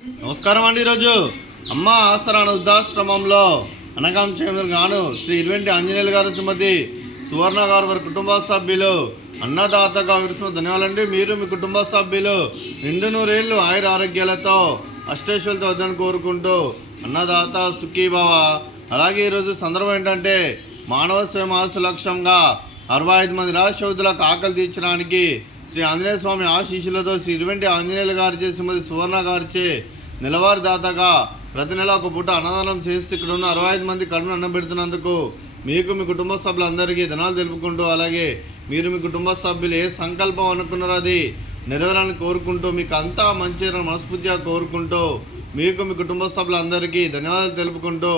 నమస్కారం అండి. ఈరోజు అమ్మ ఆసరా వృద్ధాశ్రమంలో అనగాం గాను శ్రీ ఇరువెంటి ఆంజనేయులు గారు, శ్రీమతి సువర్ణ గారు వారి కుటుంబ సభ్యులు అన్నదాతగా విరుస్తున్న ధన్యవాదాలండి. మీరు మీ కుటుంబ సభ్యులు నిండు నూరేళ్లు ఆయుర ఆరోగ్యాలతో అష్టైశ్వర్యాలతో వద్దని కోరుకుంటూ అన్నదాత సుఖీభవ. అలాగే ఈరోజు సందర్భం ఏంటంటే మానవ సేవాసు లక్ష్యంగా 65 మంది నిరాశ్రయులకు ఆకలి తీర్చడానికి శ్రీ ఆంజనేయ స్వామి ఆశీస్సులతో శ్రీ ఇరువెంటి ఆంజనేయులు గారిచే, శ్రీమతి సువర్ణ గారిచే నెలవారి దాతగా ప్రతి నెల ఒక పూట అన్నదానం చేస్తూ ఇక్కడ ఉన్న 65 మంది కడుపును అన్నబెడుతున్నందుకు మీకు మీ కుటుంబ సభ్యులందరికీ ధనాలు తెలుపుకుంటూ, అలాగే మీరు మీ కుటుంబ సభ్యులు ఏ సంకల్పం అనుకున్నారో అది నెరవేరాలని కోరుకుంటూ, మీకు అంతా మంచి మనస్ఫూర్తిగా కోరుకుంటూ, మీకు మీ కుటుంబ సభ్యులందరికీ ధన్యవాదాలు తెలుపుకుంటూ,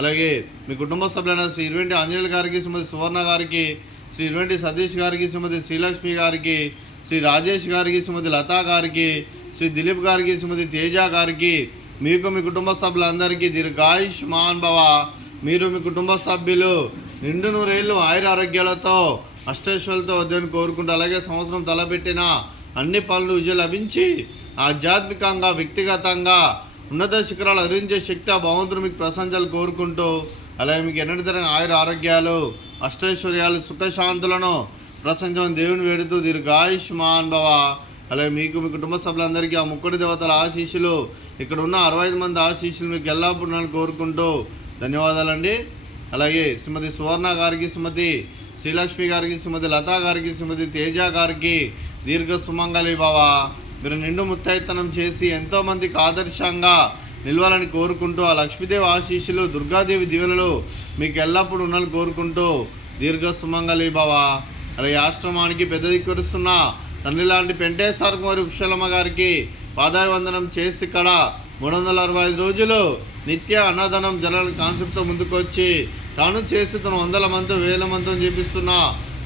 అలాగే మీ కుటుంబ సభ్యులైన శ్రీ ఇరువెంటి ఆంజనేయులు గారికి, శ్రీమతి సువర్ణ గారికి, శ్రీ ఇరువెంటి సతీష్ గారికి, శ్రీమతి శ్రీలక్ష్మి గారికి, శ్రీ రాజేష్ గారికి, శ్రీమతి లతా గారికి, శ్రీ దిలీప్ గారికి, శ్రీమతి తేజ గారికి, మీకు మీ కుటుంబ సభ్యులందరికీ దీర్ఘాయుష్మాన్ భవ. మీరు మీ కుటుంబ సభ్యులు నిండు నూరేళ్లు ఆయుర ఆరోగ్యాలతో అష్టైశ్వర్యాలతో వద్దని కోరుకుంటూ, అలాగే సంవత్సరం తలపెట్టిన అన్ని పనులు విజయం లభించి ఆధ్యాత్మికంగా వ్యక్తిగతంగా ఉన్నత శిఖరాలు అధిరించే శక్తి ఆ భగవంతుడు మీకు ప్రశంసలు కోరుకుంటూ, అలాగే మీకు ఎన్నటి తరగని ఆయుర ఆరోగ్యాలు అష్టైశ్వర్యాలు సుఖశాంతులను ప్రశంసని దేవుని వేడుతూ దీర్ఘాయుష్మాన్ భవ. అలాగే మీకు మీ కుటుంబ సభ్యులందరికీ ఆ ముక్కుడి దేవతల ఆశీస్సులు, ఇక్కడ ఉన్న 65 మంది ఆశీస్సులు మీకు ఎల్లప్పుడూ కోరుకుంటూ ధన్యవాదాలండి. అలాగే శ్రీమతి సువర్ణ గారికి, శ్రీమతి శ్రీలక్ష్మి గారికి, శ్రీమతి లతా గారికి, శ్రీమతి తేజ గారికి దీర్ఘ సుమంగళి భవ. మీరు నిండు ముత్తైతనం చేసి ఎంతోమందికి ఆదర్శంగా నిలవాలని కోరుకుంటూ, ఆ లక్ష్మీదేవి ఆశీస్సులు దుర్గాదేవి దీవెనలు మీకు ఎల్లప్పుడూ ఉండాలని కోరుకుంటూ దీర్ఘ సుమంగళి భవ. అలాగే ఆశ్రమానికి పెద్ద దిక్కురుస్తున్న తండ్రి లాంటి పెంటేశ్వర కుమారి ఉప్షలమ్మ గారికి పాదాభివందనం చేసి ఇక్కడ 365 రోజులు నిత్య అన్నదానం జనాల కాన్సెప్ట్తో ముందుకు వచ్చి తాను చేసి తను 100 మంది 1000 మందితో చేపిస్తున్న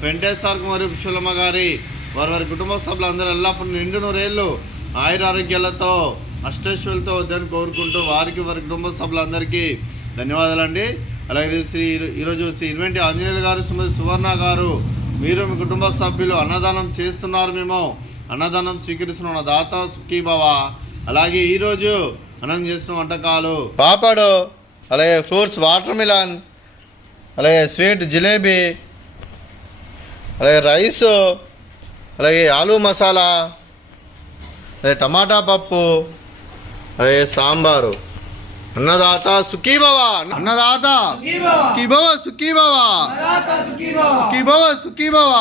వెంకటేశ్వర కుమారి ఉప్షలమ్మ గారి వారి కుటుంబ సభ్యులందరూ ఎల్లప్పుడూ నిండు నూరేళ్లు ఆయుర ఆరోగ్యాలతో అష్టైశ్వర్యాలతో వద్దని కోరుకుంటూ వారికి వారి కుటుంబ సభ్యులందరికీ ధన్యవాదాలండి. అలాగే ఈరోజు శ్రీ ఇరువెంటి ఆంజనేయులు గారు, శ్రీమతి సువర్ణ గారు, మీరు మీ కుటుంబ సభ్యులు అన్నదానం చేస్తున్నారు, మేము అన్నదానం స్వీకరిస్తున్న దాత సుఖీభవ. అలాగే ఈరోజు మనం చేసిన వంటకాలు పాపడు, అలాగే ఫ్రూట్స్ వాటర్ మిలన్, అలాగే స్వీట్ జిలేబీ, అలాగే రైస్, అలాగే ఆలూ మసాలా, అలాగే టమాటా పప్పు, అలాగే సాంబారు. అన్నదాత సుఖీభవ, అన్నదాత సుఖీభవ, సుఖీభవ, సుఖీభవ, సుఖీభవ.